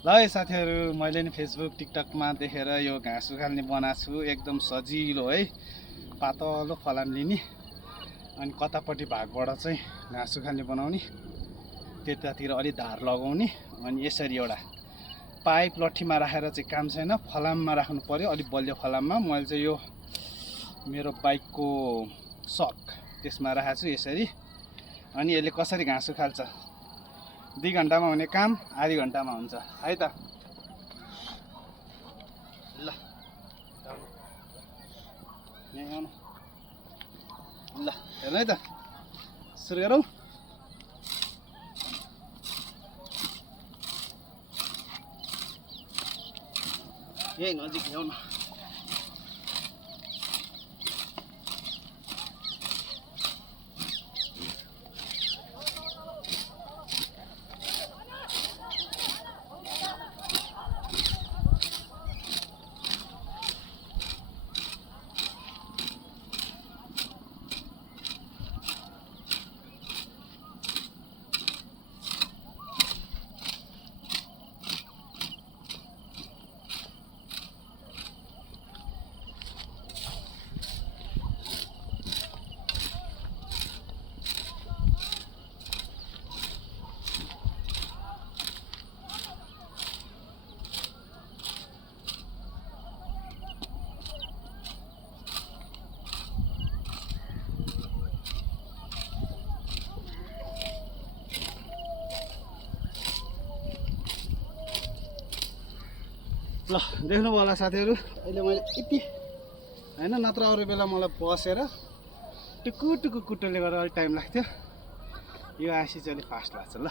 ल है साथीहरू, मैले नि फेसबुक टिकटकमा देखेर यो घाँस उखाल्ने बनाएको छु। एकदम सजिलो है, पातलो फलाम लिने अनि कतापट्टि भागबाट चाहिँ घाँस उखाल्ने बनाउने, त्यतातिर अलि धार लगाउने अनि यसरी एउटा पाइप लट्ठीमा राखेर चाहिँ काम छैन, फलाममा राख्नु पर्यो, अलिक बलियो फलाममा। मैले चाहिँ यो मेरो बाइकको सक त्यसमा राखेको छु यसरी। अनि यसले कसरी घाँस उखाल्छ, 2 घन्टामा हुने काम आधी घन्टामा हुन्छ है त। ल यहाँ आउनु, ल हेर्नु है त, सुरु गरौँ। यही नजिक ल्याउनु। ल देख्नुभयो होला साथीहरू, अहिले मैले यति होइन, नत्र अरू बेला मलाई बसेर टुकु टुकु कुटोले गर्दा अलिक टाइम लाग्थ्यो। यो आसी चाहिँ अलिक फास्ट लाग्छ। ल